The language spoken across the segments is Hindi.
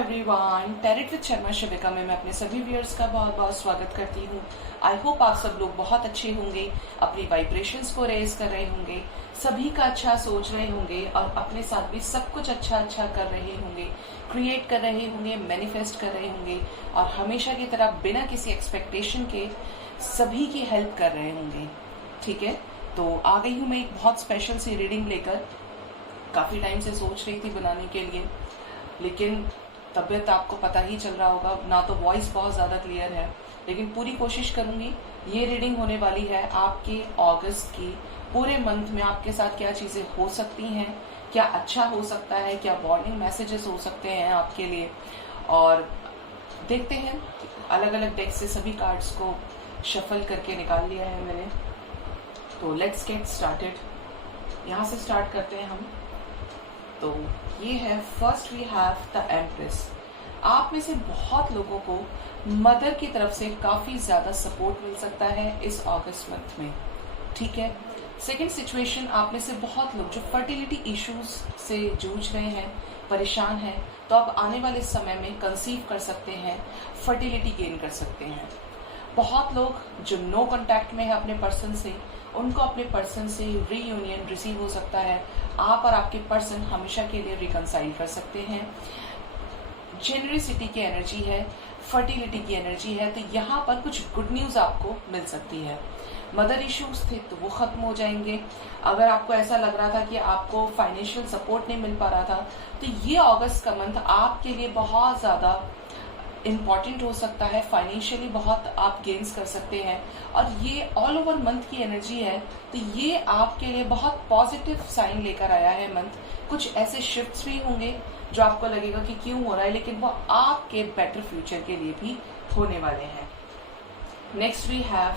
एवरीवन, टैरेट विद शर्मा शबिका में मैं अपने सभी व्यूअर्स का बहुत बहुत स्वागत करती हूँ। आई होप आप सब लोग बहुत अच्छे होंगे, अपनी वाइब्रेशंस को रेज कर रहे होंगे, सभी का अच्छा सोच रहे होंगे और अपने साथ भी सब कुछ अच्छा कर रहे होंगे, क्रिएट कर रहे होंगे, मैनिफेस्ट कर रहे होंगे और हमेशा की तरह बिना किसी एक्सपेक्टेशन के सभी की हेल्प कर रहे होंगे। ठीक है, तो आ गई हूँ मैं एक बहुत स्पेशल सी रीडिंग लेकर। काफ़ी टाइम से सोच रही थी बनाने के लिए, लेकिन तबीयत आपको पता ही चल रहा होगा, ना तो वॉइस बहुत ज़्यादा क्लियर है, लेकिन पूरी कोशिश करूँगी। ये रीडिंग होने वाली है आपके अगस्त की। पूरे मंथ में आपके साथ क्या चीज़ें हो सकती हैं, क्या अच्छा हो सकता है, क्या वार्निंग मैसेजेस हो सकते हैं आपके लिए, और देखते हैं। अलग अलग डेक से सभी कार्ड्स को शफल करके निकाल लिया है मैंने, तो लेट्स गेट स्टार्टेड। यहाँ से स्टार्ट करते हैं हम। तो ये है, first we have the empress. आप में से बहुत लोगों को मदर की तरफ से काफ़ी ज़्यादा सपोर्ट मिल सकता है इस अगस्त मंथ में। ठीक है। सेकंड सिचुएशन, आप में से बहुत लोग जो फर्टिलिटी इश्यूज से जूझ रहे हैं, परेशान हैं, तो आप आने वाले समय में कंसीव कर सकते हैं, फर्टिलिटी गेन कर सकते हैं। बहुत लोग जो नो कांटेक्ट में है अपने पर्सन से, उनको अपने पर्सन से रीयूनियन रिसीव हो सकता है। आप और आपके पर्सन हमेशा के लिए रिकंसाइल कर सकते हैं। जेनरसिटी की एनर्जी है, फर्टिलिटी की एनर्जी है, तो यहाँ पर कुछ गुड न्यूज़ आपको मिल सकती है। मदर इश्यूज थे तो वो खत्म हो जाएंगे। अगर आपको ऐसा लग रहा था कि आपको फाइनेंशियल सपोर्ट नहीं मिल पा रहा था, तो ये अगस्त का मंथ आपके लिए बहुत ज़्यादा इम्पॉर्टेंट हो सकता है। फाइनेंशियली बहुत आप गेन्स कर सकते हैं और ये ऑल ओवर मंथ की एनर्जी है, तो ये आपके लिए बहुत पॉजिटिव साइन लेकर आया है मंथ। कुछ ऐसे शिफ्ट्स भी होंगे जो आपको लगेगा कि क्यों हो रहा है, लेकिन वो आपके बेटर फ्यूचर के लिए भी होने वाले हैं। Next we have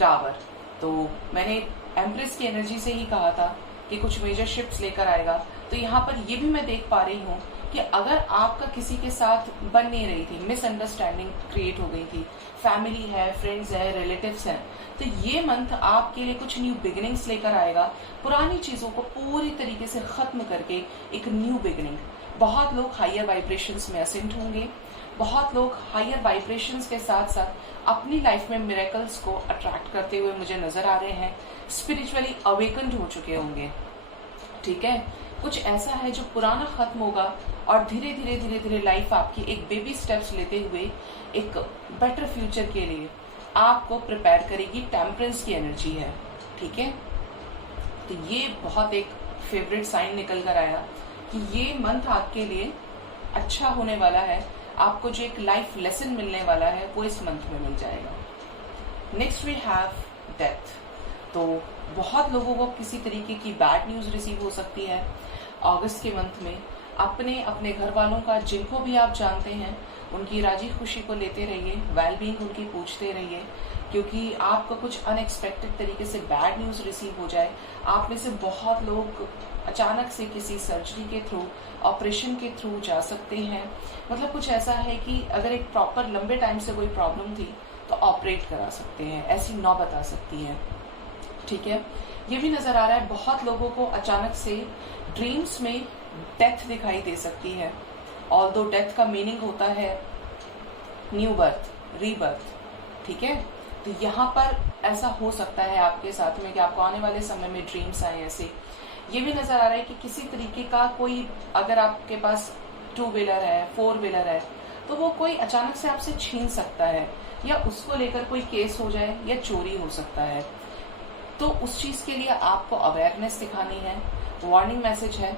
tower. तो मैंने एम्प्रेस की एनर्जी से ही कहा था कि कुछ मेजर शिफ्ट्स लेकर आएगा, तो यहाँ पर ये भी मैं देख पा रही हूँ कि अगर आपका किसी के साथ बन नहीं रही थी, मिसअंडरस्टैंडिंग क्रिएट हो गई थी, फैमिली है, फ्रेंड्स है, रिलेटिव्स हैं, तो ये मंथ आपके लिए कुछ न्यू बिगिनिंग्स लेकर आएगा। पुरानी चीज़ों को पूरी तरीके से ख़त्म करके एक न्यू बिगिनिंग। बहुत लोग हायर वाइब्रेशंस में असेंट होंगे, बहुत लोग हायर वाइब्रेशंस के साथ साथ अपनी लाइफ में मिरेकल्स को अट्रैक्ट करते हुए मुझे नजर आ रहे हैं। स्पिरिचुअली अवेकन्ड हो चुके होंगे। ठीक है, कुछ ऐसा है जो पुराना खत्म होगा और धीरे धीरे लाइफ आपकी एक बेबी स्टेप्स लेते हुए एक बेटर फ्यूचर के लिए आपको प्रिपेयर करेगी। टेम्परेंस की एनर्जी है। ठीक है, तो ये बहुत एक फेवरेट साइन निकल कर आया कि ये मंथ आपके लिए अच्छा होने वाला है। आपको जो एक लाइफ लेसन मिलने वाला है वो इस मंथ में मिल जाएगा। Next we have death. तो बहुत लोगों को किसी तरीके की बैड न्यूज़ रिसीव हो सकती है अगस्त के मंथ में। अपने अपने घर वालों का, जिनको भी आप जानते हैं, उनकी राजी खुशी को लेते रहिए, वेलबींग उनकी पूछते रहिए, क्योंकि आपको कुछ अनएक्सपेक्टेड तरीके से बैड न्यूज़ रिसीव हो जाए। आप में से बहुत लोग अचानक से किसी सर्जरी के थ्रू, ऑपरेशन के थ्रू जा सकते हैं। मतलब कुछ ऐसा है कि अगर एक प्रॉपर लंबे टाइम से कोई प्रॉब्लम थी तो ऑपरेट करा सकते हैं, ऐसी नौबत आ सकती है। ठीक है, ये भी नजर आ रहा है बहुत लोगों को अचानक से ड्रीम्स में डेथ दिखाई दे सकती है। ऑल्दो डेथ का मीनिंग होता है न्यू बर्थ, रीबर्थ। ठीक है, तो यहाँ पर ऐसा हो सकता है आपके साथ में कि आपको आने वाले समय में ड्रीम्स आए ऐसे। ये भी नजर आ रहा है कि किसी तरीके का कोई, अगर आपके पास 2 व्हीलर है, 4 व्हीलर है, तो वो कोई अचानक से आपसे छीन सकता है, या उसको लेकर कोई केस हो जाए या चोरी हो सकता है। तो उस चीज के लिए आपको अवेयरनेस दिखानी है। वार्निंग मैसेज है।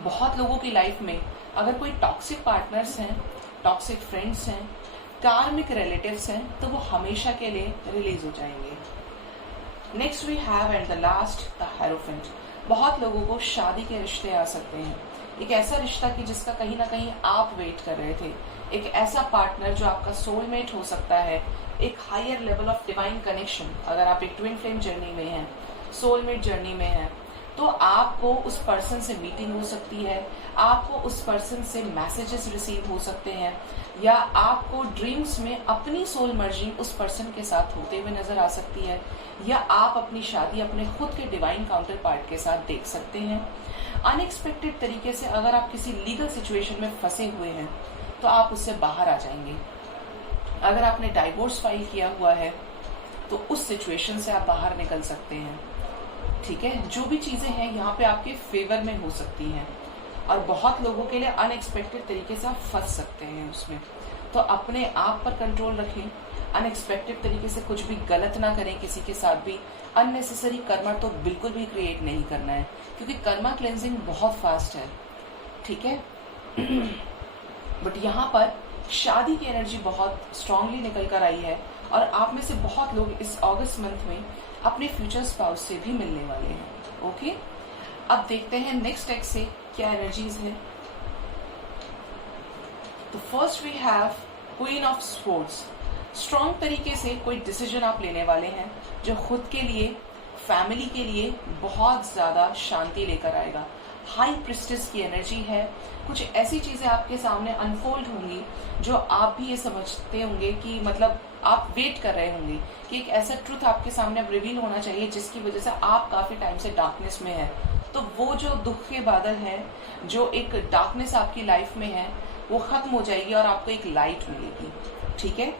बहुत लोगों की लाइफ में अगर कोई टॉक्सिक पार्टनर्स हैं, टॉक्सिक फ्रेंड्स हैं, कार्मिक रिलेटिव्स हैं, तो वो हमेशा के लिए रिलीज हो जाएंगे। Next we have and the last the hierophant. बहुत लोगों को शादी के रिश्ते आ सकते हैं। एक ऐसा रिश्ता कि जिसका कहीं ना कहीं आप वेट कर रहे थे, एक ऐसा पार्टनर जो आपका सोलमेट हो सकता है, एक higher level of divine connection. अगर आप एक ट्विन फ्लेम जर्नी में हैं, सोलमेट जर्नी में हैं, तो आपको उस पर्सन से मीटिंग हो सकती है, आपको उस पर्सन से मैसेजेस रिसीव हो सकते हैं, या आपको ड्रीम्स में अपनी सोल मर्जिंग उस पर्सन के साथ होते हुए नजर आ सकती है, या आप अपनी शादी अपने खुद के डिवाइन काउंटर पार्ट के साथ देख सकते हैं। अनएक्सपेक्टेड तरीके से अगर आप किसी लीगल सिचुएशन में फंसे हुए हैं तो आप उससे बाहर आ जाएंगे। अगर आपने डाइवोर्स फाइल किया हुआ है तो उस सिचुएशन से आप बाहर निकल सकते हैं। ठीक है, जो भी चीजें हैं यहाँ पे आपके फेवर में हो सकती हैं, और बहुत लोगों के लिए अनएक्सपेक्टेड तरीके से आप फंस सकते हैं उसमें। तो अपने आप पर कंट्रोल रखें, अनएक्सपेक्टेड तरीके से कुछ भी गलत ना करें किसी के साथ भी। अननेसेसरी कर्मा तो बिल्कुल भी क्रिएट नहीं करना है, क्योंकि कर्मा क्लेंजिंग बहुत फास्ट है। ठीक है बट यहाँ पर शादी की एनर्जी बहुत स्ट्रांगली निकल कर आई है, और आप में से बहुत लोग इस अगस्त मंथ में अपने फ्यूचर स्पाउस से भी मिलने वाले हैं। ओके, अब देखते हैं नेक्स्ट डेक से क्या एनर्जीज है। तो first we have queen of swords. Strong तरीके से कोई डिसीजन आप लेने वाले हैं जो खुद के लिए, फैमिली के लिए बहुत ज्यादा शांति लेकर आएगा। हाई प्रिस्टेस की एनर्जी है। कुछ ऐसी चीजें आपके सामने अनफोल्ड होंगी जो आप भी ये समझते होंगे कि मतलब आप वेट कर रहे होंगे कि एक ऐसा ट्रुथ आपके सामने अब रिवील होना चाहिए जिसकी वजह से आप काफी टाइम से डार्कनेस में है। तो वो जो दुख के बादल है, जो एक डार्कनेस आपकी लाइफ में है, वो खत्म हो जाएगी और आपको एक लाइट मिलेगी। ठीक है,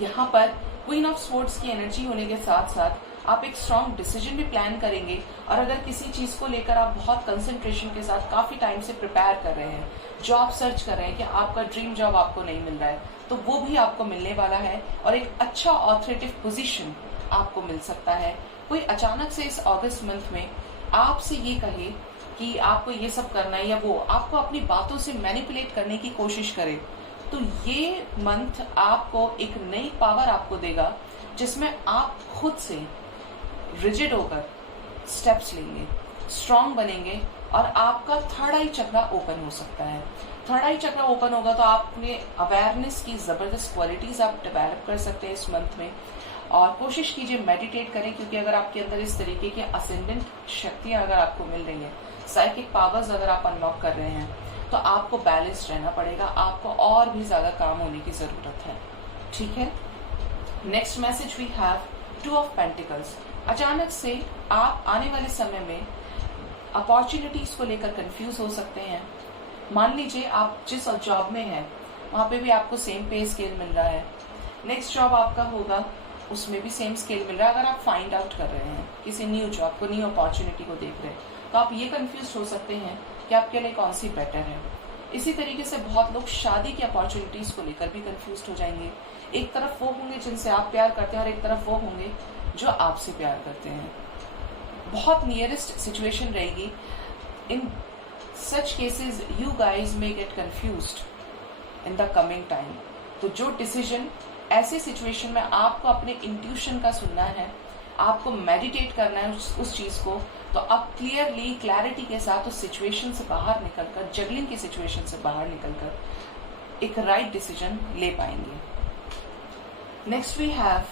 यहाँ पर क्वीन ऑफ स्वॉर्ड्स की एनर्जी होने के साथ साथ आप एक स्ट्रॉन्ग डिसीजन भी प्लान करेंगे, और अगर किसी चीज को लेकर आप बहुत कंसंट्रेशन के साथ काफी टाइम से प्रिपेयर कर रहे हैं, जॉब सर्च कर रहे हैं कि आपका ड्रीम जॉब आपको नहीं मिल रहा है, तो वो भी आपको मिलने वाला है, और एक अच्छा ऑथोरिटेटिव पोजीशन आपको मिल सकता है। कोई अचानक से इस अगस्त मंथ में आपसे ये कहे कि आपको ये सब करना है, या वो आपको अपनी बातों से मैनिपुलेट करने की कोशिश करे, तो ये मंथ आपको एक नई पावर आपको देगा जिसमें आप खुद से रिजिड होकर स्टेप्स लेंगे, स्ट्रांग बनेंगे, और आपका थर्ड आई चक्रा ओपन हो सकता है। थर्ड आई चक्रा ओपन होगा तो आप अपने अवेयरनेस की जबरदस्त क्वालिटीज आप डेवलप कर सकते हैं इस मंथ में। और कोशिश कीजिए मेडिटेट करें, क्योंकि अगर आपके अंदर इस तरीके की असेंडेंट शक्तियां अगर आपको मिल रही हैं, साइकिक पावर्स अगर आप अनलॉक कर रहे हैं, तो आपको बैलेंस रहना पड़ेगा, आपको और भी ज्यादा काम होने की जरूरत है। ठीक है, next message we have two of pentacles. अचानक से आप आने वाले समय में अपॉर्चुनिटीज को लेकर कंफ्यूज हो सकते हैं। मान लीजिए आप जिस जॉब में हैं वहां पे भी आपको सेम पे स्केल मिल रहा है, नेक्स्ट जॉब आपका होगा उसमें भी सेम स्केल मिल रहा है। अगर आप फाइंड आउट कर रहे हैं किसी न्यू जॉब को, न्यू अपॉर्चुनिटी को देख रहे हैं, तो आप ये कंफ्यूज हो सकते हैं कि आपके लिए कौन सी बेटर है। इसी तरीके से बहुत लोग शादी की अपॉर्चुनिटीज को लेकर भी कंफ्यूज हो जाएंगे। एक तरफ वो होंगे जिनसे आप प्यार करते हैं, और एक तरफ वो होंगे जो आपसे प्यार करते हैं। बहुत नियरेस्ट सिचुएशन रहेगी। In such cases you guys may get confused in the coming time. तो जो डिसीजन ऐसे सिचुएशन में आपको अपने इंट्यूशन का सुनना है, आपको मेडिटेट करना है उस चीज को, तो आप क्लैरिटी के साथ उस सिचुएशन से बाहर निकलकर, जगलिंग की सिचुएशन से बाहर निकलकर एक राइट डिसीजन ले पाएंगे। Next we have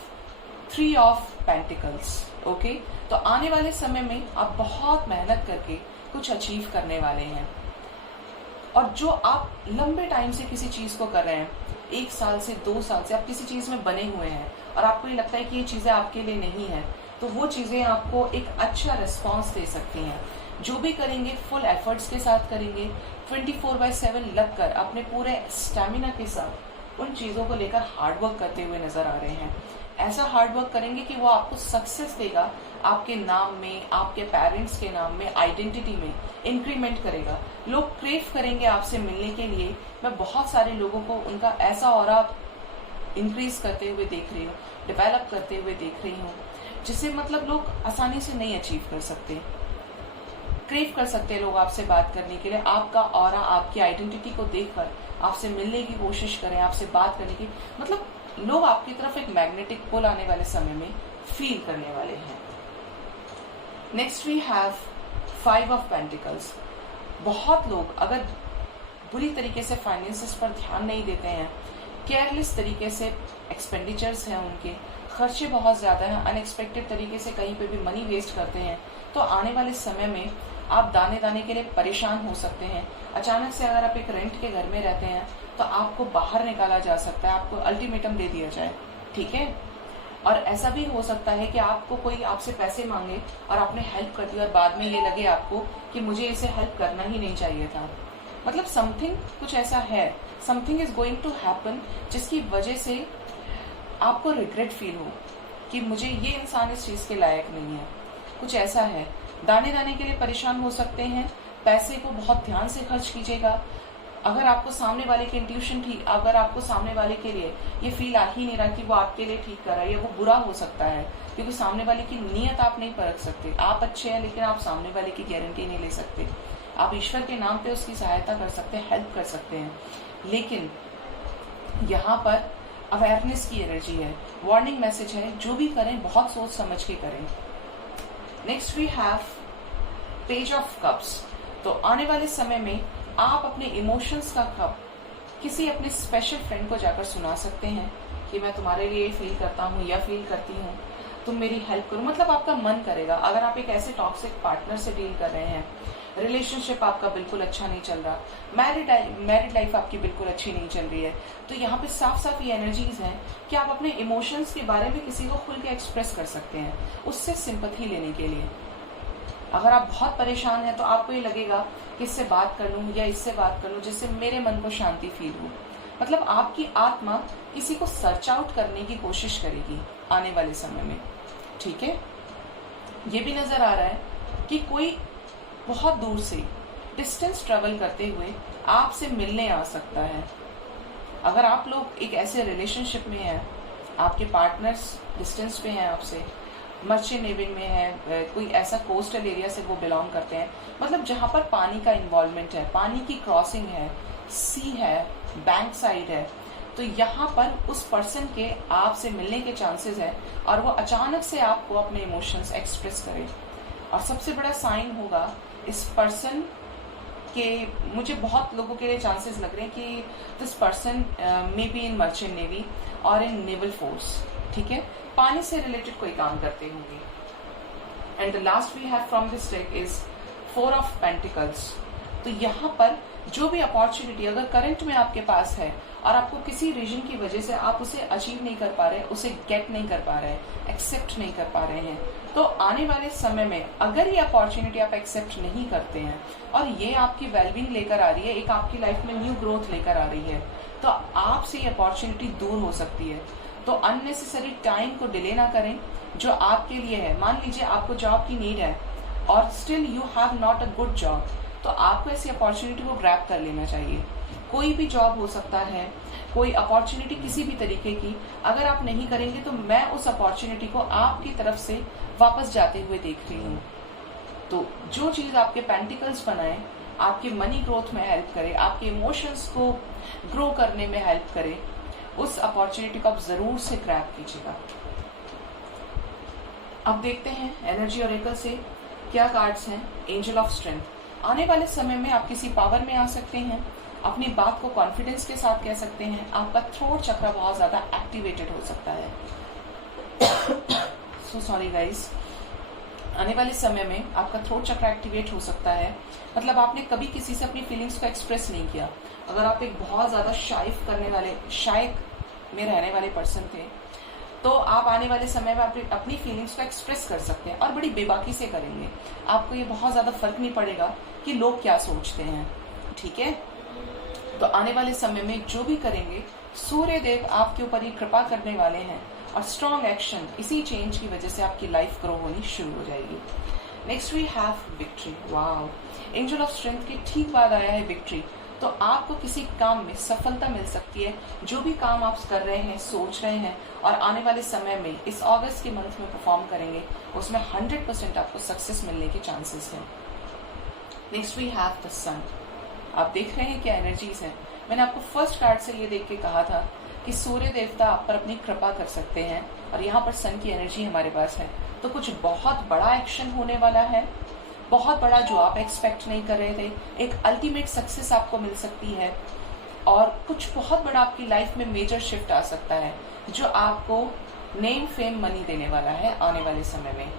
three of pentacles. Okay, तो आने वाले समय में आप बहुत मेहनत करके कुछ अचीव करने वाले हैं, और जो आप लंबे टाइम से किसी चीज को कर रहे हैं, 1 साल से 2 साल से आप किसी चीज में बने हुए हैं, और आपको ये लगता है कि ये चीजें आपके लिए नहीं है, तो वो चीजें आपको एक अच्छा रिस्पॉन्स दे सकती हैं। जो भी करेंगे फुल एफर्ट्स के साथ करेंगे, 24/7 लगकर अपने पूरे स्टेमिना के साथ उन चीजों को लेकर हार्डवर्क करते हुए नजर आ रहे हैं। ऐसा हार्डवर्क करेंगे कि वो आपको सक्सेस देगा, आपके नाम में, आपके पेरेंट्स के नाम में, आइडेंटिटी में इंक्रीमेंट करेगा। लोग क्रेव करेंगे आपसे मिलने के लिए। मैं बहुत सारे लोगों को उनका ऐसा ऑरा इंक्रीज करते हुए देख रही हूँ, डेवलप करते हुए देख रही हूँ, जिसे मतलब लोग आसानी से नहीं अचीव कर सकते। क्रेव कर सकते हैं लोग आपसे बात करने के लिए। आपका ऑरा, आपकी आइडेंटिटी को देखकर आपसे मिलने की कोशिश करें, आपसे बात करने की, मतलब लोग आपकी तरफ एक मैग्नेटिक पुल आने वाले समय में फील करने वाले हैं। Next we have 5 of pentacles. बहुत लोग अगर बुरी तरीके से फाइनेंसेस पर ध्यान नहीं देते हैं, केयरलेस तरीके से एक्सपेंडिचर्स हैं उनके, खर्चे बहुत ज़्यादा हैं, अनएक्सपेक्टेड तरीके से कहीं पे भी मनी वेस्ट करते हैं, तो आने वाले समय में आप दाने दाने के लिए परेशान हो सकते हैं। अचानक से अगर आप एक रेंट के घर में रहते हैं तो आपको बाहर निकाला जा सकता है, आपको अल्टीमेटम दे दिया जाए, ठीक है। और ऐसा भी हो सकता है कि आपको कोई आपसे पैसे मांगे और आपने हेल्प कर दी और बाद में ये लगे आपको कि मुझे इसे हेल्प करना ही नहीं चाहिए था। मतलब समथिंग कुछ ऐसा है, something is going to happen जिसकी वजह से आपको रिग्रेट फील हो कि मुझे ये इंसान इस चीज के लायक नहीं है, कुछ ऐसा है। दाने दाने के लिए परेशान हो सकते हैं, पैसे को बहुत ध्यान से खर्च कीजिएगा। अगर आपको सामने वाले की इंट्यूशन ठीक, अगर आपको सामने वाले के लिए ये फील आ ही नहीं रहा कि वो आपके लिए ठीक कर रहा है या वो बुरा हो सकता है, क्योंकि सामने वाले की नीयत आप नहीं परख सकते। आप अच्छे हैं लेकिन आप सामने वाले की गारंटी नहीं ले सकते। आप ईश्वर के नाम पे उसकी सहायता कर सकते हैं, हेल्प कर सकते हैं, लेकिन यहाँ पर अवेयरनेस की एनर्जी है, वार्निंग मैसेज है, जो भी करें बहुत सोच समझ के करें। Next we have page of cups. तो आने वाले समय में आप अपने इमोशंस का कप किसी अपने स्पेशल फ्रेंड को जाकर सुना सकते हैं कि मैं तुम्हारे लिए फील करता हूँ या फील करती हूँ, तुम मेरी हेल्प करो। मतलब आपका मन करेगा। अगर आप एक ऐसे टॉक्सिक पार्टनर से डील कर रहे हैं, रिलेशनशिप आपका बिल्कुल अच्छा नहीं चल रहा, मैरिड लाइफ आपकी बिल्कुल अच्छी नहीं चल रही है, तो यहाँ पे साफ साफ ये एनर्जीज हैं कि आप अपने इमोशंस के बारे में किसी को खुल के एक्सप्रेस कर सकते हैं, उससे सिंपैथी लेने के लिए। अगर आप बहुत परेशान हैं तो आपको ये लगेगा कि इससे बात कर लूं या इससे बात कर लूं जिससे मेरे मन को शांति फील हो। मतलब आपकी आत्मा किसी को सर्च आउट करने की कोशिश करेगी आने वाले समय में, ठीक है। ये भी नजर आ रहा है कि कोई बहुत दूर से डिस्टेंस ट्रेवल करते हुए आपसे मिलने आ सकता है। अगर आप लोग एक ऐसे रिलेशनशिप में हैं, आपके पार्टनर्स डिस्टेंस पे हैं आपसे, मर्चेंट नेवी में है, कोई ऐसा कोस्टल एरिया से वो बिलोंग करते हैं, मतलब जहां पर पानी का इन्वॉल्वमेंट है, पानी की क्रॉसिंग है, सी है, बैंक साइड है, तो यहाँ पर उस पर्सन के आपसे मिलने के चांसेस है और वो अचानक से आपको अपने इमोशंस एक्सप्रेस करे। और सबसे बड़ा साइन होगा इस पर्सन के, मुझे बहुत लोगों के लिए चांसेस लग रहे हैं कि this person may be in merchant navy और इन नेवल फोर्स, ठीक है, पानी से रिलेटेड कोई काम करते होंगे। And the last we have from this deck is 4 of pentacles. तो यहाँ पर जो भी अपॉर्चुनिटी अगर करंट में आपके पास है और आपको किसी रीजन की वजह से आप उसे अचीव नहीं कर पा रहे, उसे गेट नहीं कर पा रहे, एक्सेप्ट नहीं कर पा रहे हैं, तो आने वाले समय में अगर ये अपॉर्चुनिटी आप एक्सेप्ट नहीं करते हैं और ये आपकी वेलबींग लेकर आ रही है, एक आपकी लाइफ में न्यू ग्रोथ लेकर आ रही है, तो आपसे ये अपॉर्चुनिटी दूर हो सकती है। तो अननेसेसरी टाइम को डिले ना करें जो आपके लिए है। मान लीजिए आपको जॉब की नीड है और still you have not a good job, तो आपको ऐसी अपॉर्चुनिटी को ग्रैब कर लेना चाहिए। कोई भी जॉब हो सकता है, कोई अपॉर्चुनिटी किसी भी तरीके की, अगर आप नहीं करेंगे तो मैं उस अपॉर्चुनिटी को आपकी तरफ से वापस जाते हुए देख रही हूँ। तो जो चीज आपके पेंटिकल्स बनाए, आपके मनी ग्रोथ में हेल्प करे, आपके इमोशंस को ग्रो करने में हेल्प करे, उस अपॉर्चुनिटी को आप जरूर से ग्रैब कीजिएगा। अब देखते हैं एनर्जी ऑरेकल से क्या कार्ड्स हैं। Angel of strength. आने वाले समय में आप किसी पावर में आ सकते हैं, अपनी बात को कॉन्फिडेंस के साथ कह सकते हैं, आपका थ्रोट चक्र बहुत ज्यादा एक्टिवेटेड हो सकता है। सो सॉरी गाइस, आने वाले समय में आपका थ्रोट चक्र एक्टिवेट हो सकता है। मतलब आपने कभी किसी से अपनी फीलिंग्स को एक्सप्रेस नहीं किया। अगर आप एक बहुत ज्यादा शायक में रहने वाले पर्सन थे, तो आप आने वाले समय में अपनी फीलिंग्स को एक्सप्रेस कर सकते हैं और बड़ी बेबाकी से करेंगे। आपको ये बहुत ज्यादा फर्क नहीं पड़ेगा कि लोग क्या सोचते हैं, ठीक है। तो आने वाले समय में जो भी करेंगे, सूर्य देव आपके ऊपर ये कृपा करने वाले हैं और स्ट्रॉन्ग एक्शन, इसी चेंज की वजह से आपकी लाइफ ग्रो होनी शुरू हो जाएगी। Next we have victory. Wow, angel of strength के ठीक बाद आया है विक्ट्री। तो आपको किसी काम में सफलता मिल सकती है, जो भी काम आप कर रहे हैं, सोच रहे हैं और आने वाले समय में इस अगस्त के मंथ में परफॉर्म करेंगे, उसमें 100% आपको सक्सेस मिलने के चांसेस हैं। नेक्स्ट वी हैव द सन। आप देख रहे हैं क्या एनर्जीज हैं। मैंने आपको फर्स्ट कार्ड से ये देख के कहा था कि सूर्य देवता आप पर अपनी कृपा कर सकते हैं और यहाँ पर सन की एनर्जी हमारे पास है। तो कुछ बहुत बड़ा एक्शन होने वाला है, बहुत बड़ा, जो आप एक्सपेक्ट नहीं कर रहे थे। एक अल्टीमेट सक्सेस आपको मिल सकती है और कुछ बहुत बड़ा आपकी लाइफ में मेजर शिफ्ट आ सकता है, जो आपको नेम फेम मनी देने वाला है आने वाले समय में।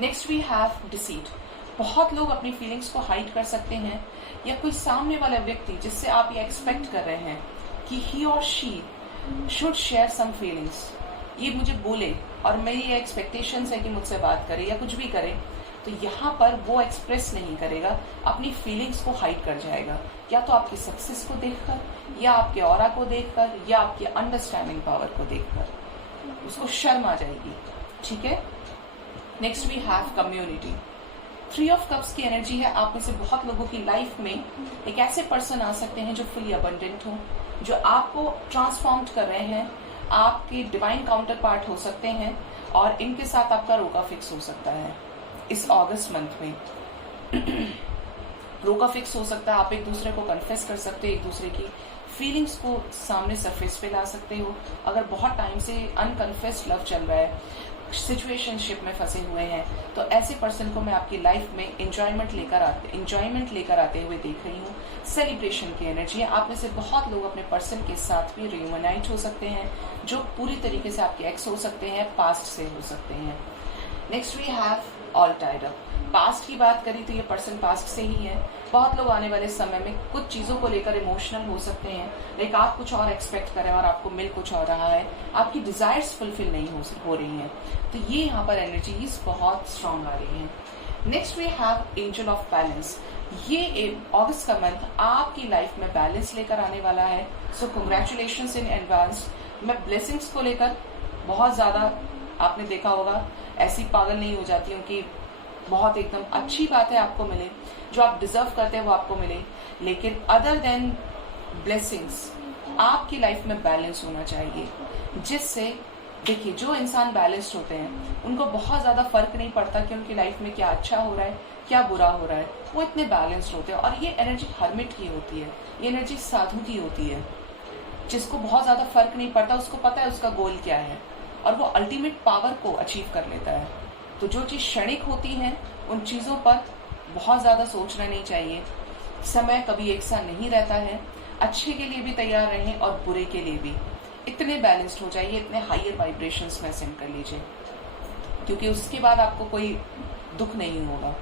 Next we have deceit. बहुत लोग अपनी फीलिंग्स को हाइड कर सकते हैं, या कोई सामने वाला व्यक्ति जिससे आप ये एक्सपेक्ट कर रहे हैं कि ही और she should share some feelings, ये मुझे बोले और मेरी ये एक्सपेक्टेशंस है कि मुझसे बात करे या कुछ भी करे, तो यहाँ पर वो एक्सप्रेस नहीं करेगा, अपनी फीलिंग्स को हाइड कर जाएगा, या तो आपकी सक्सेस को देखकर, या आपके ऑरा को देखकर, या आपकी अंडरस्टैंडिंग पावर को देखकर उसको शर्म आ जाएगी। ठीक है। Next we have community. 3 of cups की एनर्जी है। आप में से बहुत लोगों की लाइफ में एक ऐसे पर्सन आ सकते हैं जो फुली अबंडेंट हो, जो आपको ट्रांसफॉर्म कर रहे हैं, आपके डिवाइन काउंटर पार्ट हो सकते हैं, और इनके साथ आपका रोका फिक्स हो सकता है इस अगस्त मंथ में। रोका फिक्स हो सकता है, आप एक दूसरे को कन्फेस कर सकते हो, एक दूसरे की फीलिंग्स को सामने सरफेस पे ला सकते हो। अगर बहुत टाइम से अनकन्फेस्ड लव चल रहा है, सिचुएशनशिप में फंसे हुए हैं, तो ऐसे पर्सन को मैं आपकी लाइफ में इंजॉयमेंट लेकर आते हुए देख रही हूँ। सेलिब्रेशन की एनर्जी है। आप में से बहुत लोग अपने पर्सन के साथ भी रियूनाइट हो सकते हैं, जो पूरी तरीके से आपके एक्स हो सकते हैं, पास्ट से हो सकते हैं। Next we have all tied up. Past की बात करी तो ये पर्सन पास्ट से ही है। बहुत लोग आने वाले समय में कुछ चीजों को लेकर इमोशनल हो सकते हैं, लाइक आप कुछ और एक्सपेक्ट करें और आपको मिल कुछ और रहा है, आपकी डिजायर्स फुलफिल नहीं हो रही हैं, तो ये यहाँ पर एनर्जीज बहुत स्ट्रांग आ रही हैं। Next we have angel of balance. ये अगस्त का मंथ आपकी लाइफ में बैलेंस लेकर आने वाला है। सो कंग्रेचुलेशंस इन एडवांस। मैं ब्लेसिंग्स को लेकर बहुत ज्यादा, आपने देखा होगा, ऐसी पागल नहीं हो जाती हूँ कि बहुत एकदम अच्छी बात है आपको मिले, जो आप डिजर्व करते हैं वो आपको मिले, लेकिन अदर देन ब्लेसिंग्स आपकी लाइफ में बैलेंस होना चाहिए, जिससे देखिए जो इंसान बैलेंस्ड होते हैं उनको बहुत ज्यादा फर्क नहीं पड़ता कि उनकी लाइफ में क्या अच्छा हो रहा है क्या बुरा हो रहा है, वो इतने बैलेंस्ड होते हैं। और ये एनर्जी हर्मिट की होती है, ये एनर्जी साधु की होती है, जिसको बहुत ज्यादा फर्क नहीं पड़ता, उसको पता है उसका गोल क्या है और वो अल्टीमेट पावर को अचीव कर लेता है। तो जो चीज क्षणिक होती है उन चीजों पर बहुत ज्यादा सोचना नहीं चाहिए। समय कभी एक सा नहीं रहता है, अच्छे के लिए भी तैयार रहें और बुरे के लिए भी। इतने बैलेंस्ड हो जाइए, इतने हायर वाइब्रेशंस में सेंड कर लीजिए, क्योंकि उसके बाद आपको कोई दुख नहीं होगा।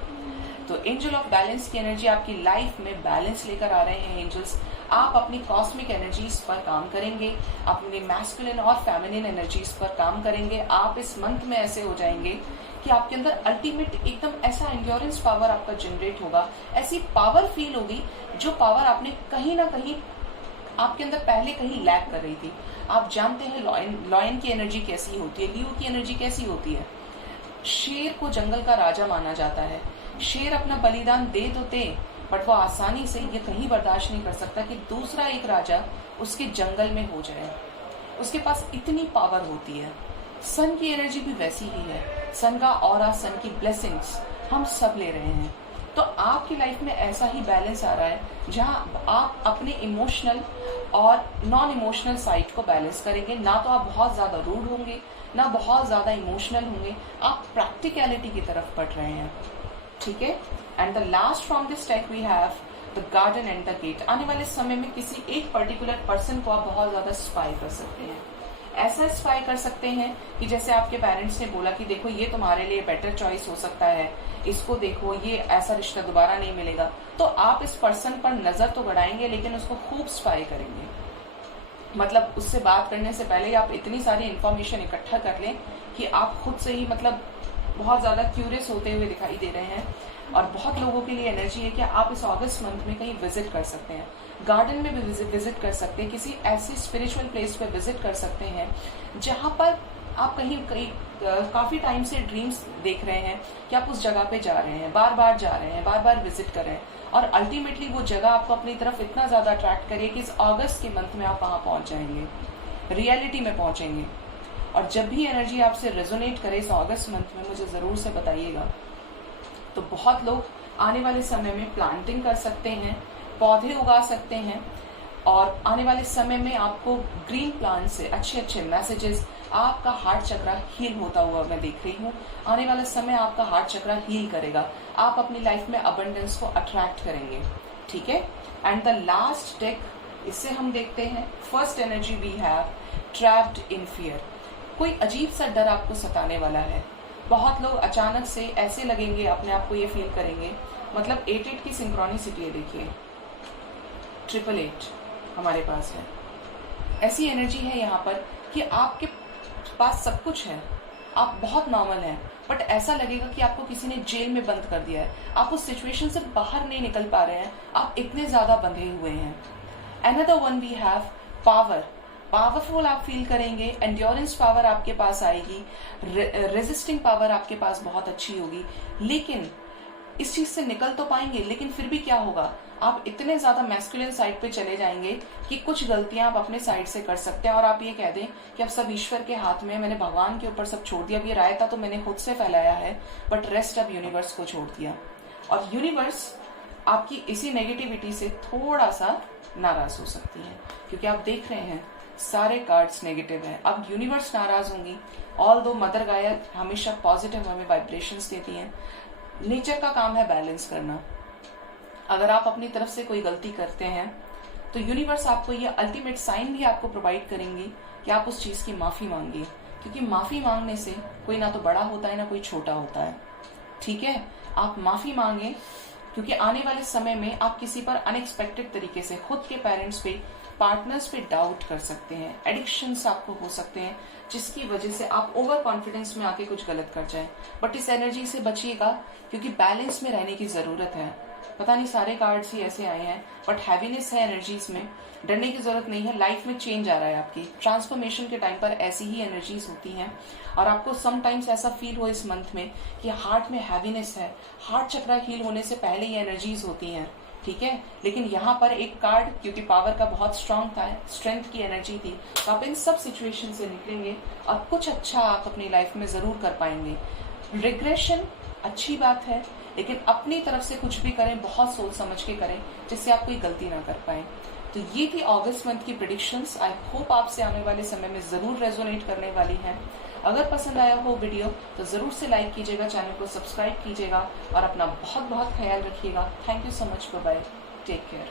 तो एंजल ऑफ बैलेंस की एनर्जी आपकी लाइफ में बैलेंस लेकर आ रहे हैं एंजल्स। आप अपनी कॉस्मिक एनर्जीज पर काम करेंगे, अपने मैस्कुलिन और फेमिनिन एनर्जीज पर काम करेंगे। आप इस मंथ में ऐसे हो जाएंगे कि आपके अंदर अल्टीमेट एकदम ऐसा एंड्योरेंस पावर आपका जनरेट होगा, ऐसी पावर फील होगी जो पावर आपने कहीं ना कहीं आपके अंदर पहले कहीं लैग कर रही थी। आप जानते हैं लॉयन की एनर्जी कैसी होती है, लियो की एनर्जी कैसी होती है। शेर को जंगल का राजा माना जाता है। शेर अपना बलिदान दे तो दे, बट वो आसानी से ये कहीं बर्दाश्त नहीं कर सकता कि दूसरा एक राजा उसके जंगल में हो जाए। उसके पास इतनी पावर होती है। सन की एनर्जी भी वैसी ही है। सन का ऑरा, सन की ब्लेसिंग्स हम सब ले रहे हैं। तो आपकी लाइफ में ऐसा ही बैलेंस आ रहा है जहां आप अपने इमोशनल और नॉन इमोशनल साइड को बैलेंस करेंगे। ना तो आप बहुत ज्यादा रूड होंगे, ना बहुत ज्यादा इमोशनल होंगे, आप प्रैक्टिकलिटी की तरफ बढ़ रहे हैं। ठीक है। And the last from this deck we have the garden and the gate. आने वाले समय में किसी एक पर्टिकुलर पर्सन को आप बहुत ज्यादा स्पाई कर सकते हैं। ऐसा स्पाई कर सकते हैं कि जैसे आपके पेरेंट्स ने बोला कि देखो ये तुम्हारे लिए बेटर चॉइस हो सकता है, इसको देखो, ये ऐसा रिश्ता दोबारा नहीं मिलेगा, तो आप इस पर्सन पर नजर तो बढ़ाएंगे लेकिन उसको खूब स्पाई करेंगे। मतलब उससे बात करने से पहले ही आप इतनी सारी इंफॉर्मेशन इकट्ठा कर लें कि आप खुद से ही मतलब बहुत ज्यादा क्यूरियस होते हुए दिखाई दे रहे हैं। और बहुत लोगों के लिए एनर्जी है कि आप इस अगस्त मंथ में कहीं विजिट कर सकते हैं, गार्डन में भी विजिट कर सकते हैं, किसी ऐसी स्पिरिचुअल प्लेस पे विजिट कर सकते हैं जहां पर आप कहीं काफी टाइम से ड्रीम्स देख रहे हैं कि आप उस जगह पे जा रहे हैं, बार बार जा रहे हैं, बार बार विजिट कर रहे हैं, और अल्टीमेटली वो जगह आपको अपनी तरफ इतना ज्यादा अट्रैक्ट करिए कि इस अगस्त के मंथ में आप वहां पहुंच जाएंगे, रियलिटी में पहुंचेंगे। और जब भी एनर्जी आपसे रेजोनेट करे इस अगस्त मंथ में, मुझे जरूर से बताइएगा। तो बहुत लोग आने वाले समय में प्लांटिंग कर सकते हैं, पौधे उगा सकते हैं, और आने वाले समय में आपको ग्रीन प्लांट से अच्छे अच्छे मैसेजेस, आपका हार्ट चक्र हील होता हुआ मैं देख रही हूँ। आने वाला समय आपका हार्ट चक्र हील करेगा, आप अपनी लाइफ में अबंडेंस को अट्रैक्ट करेंगे। ठीक है। एंड द लास्ट डेक, इससे हम देखते हैं first energy we have trapped in fear. कोई अजीब सा डर आपको सताने वाला है। बहुत लोग अचानक से ऐसे लगेंगे, अपने आप को ये फील करेंगे, मतलब 8-8 की सिंक्रोनिसिटी है, देखिए 888 हमारे पास है। ऐसी एनर्जी है यहाँ पर कि आपके पास सब कुछ है, आप बहुत नॉर्मल हैं, बट ऐसा लगेगा कि आपको किसी ने जेल में बंद कर दिया है। आप उस सिचुएशन से बाहर नहीं निकल पा रहे हैं, आप इतने ज्यादा बंधे हुए हैं। Another one we have power. Powerful आप फील करेंगे, एंड्योरेंस पावर आपके पास आएगी, रेजिस्टिंग पावर आपके पास बहुत अच्छी होगी। लेकिन इस चीज से निकल तो पाएंगे, लेकिन फिर भी क्या होगा, आप इतने ज्यादा मैस्कुलिन साइड पे चले जाएंगे कि कुछ गलतियां आप अपने साइड से कर सकते हैं और आप ये कह दें कि अब सब ईश्वर के हाथ में, मैंने भगवान के ऊपर सब छोड़ दिया। अब ये रायता तो मैंने खुद से फैलाया है, बट रेस्ट अब यूनिवर्स को छोड़ दिया। और यूनिवर्स आपकी इसी नेगेटिविटी से थोड़ा सा नाराज हो सकती है, क्योंकि आप देख रहे हैं सारे कार्ड्स नेगेटिव हैं। अब यूनिवर्स नाराज होंगी, ऑल दो मदर गाया हमेशा पॉजिटिव हमें वाइब्रेशंस देती हैं। नेचर का काम है बैलेंस करना। अगर आप अपनी तरफ से कोई गलती करते हैं तो यूनिवर्स आपको ये अल्टीमेट साइन भी आपको प्रोवाइड करेंगी कि आप उस चीज की माफी मांगिए, क्योंकि माफी मांगने से कोई ना तो बड़ा होता है ना कोई छोटा होता है। ठीक है, आप माफी मांगे, क्योंकि आने वाले समय में आप किसी पर अनएक्सपेक्टेड तरीके से खुद के पेरेंट्स पे, पार्टनर्स पे डाउट कर सकते हैं। एडिक्शंस आपको हो सकते हैं जिसकी वजह से आप ओवर कॉन्फिडेंस में आके कुछ गलत कर जाएं। बट इस एनर्जी से बचिएगा, क्योंकि बैलेंस में रहने की जरूरत है। पता नहीं सारे कार्ड्स ही ऐसे आए हैं, बट हैवीनेस है एनर्जीज में। डरने की जरूरत नहीं है, लाइफ में चेंज आ रहा है। आपकी ट्रांसफॉर्मेशन के टाइम पर ऐसी ही एनर्जीज होती हैं। और आपको समटाइम्स ऐसा फील हो इस मंथ में कि हार्ट में हैवीनेस है, हार्ट चक्रा हील होने से पहले ये एनर्जीज होती हैं। ठीक है, लेकिन यहाँ पर एक कार्ड, क्योंकि पावर का बहुत स्ट्रांग था, स्ट्रेंथ की एनर्जी थी, तो आप इन सब सिचुएशन से निकलेंगे और कुछ अच्छा आप अपनी लाइफ में जरूर कर पाएंगे। रिग्रेशन अच्छी बात है, लेकिन अपनी तरफ से कुछ भी करें बहुत सोच समझ के करें, जिससे आप कोई गलती ना कर पाए। तो ये थी अगस्त मंथ की प्रेडिक्शंस। आई होप आपसे आने वाले समय में जरूर रेजोनेट करने वाली हैं। अगर पसंद आया हो वीडियो तो जरूर से लाइक कीजिएगा, चैनल को सब्सक्राइब कीजिएगा और अपना बहुत बहुत ख्याल रखिएगा। Thank you so much, bye bye, take care.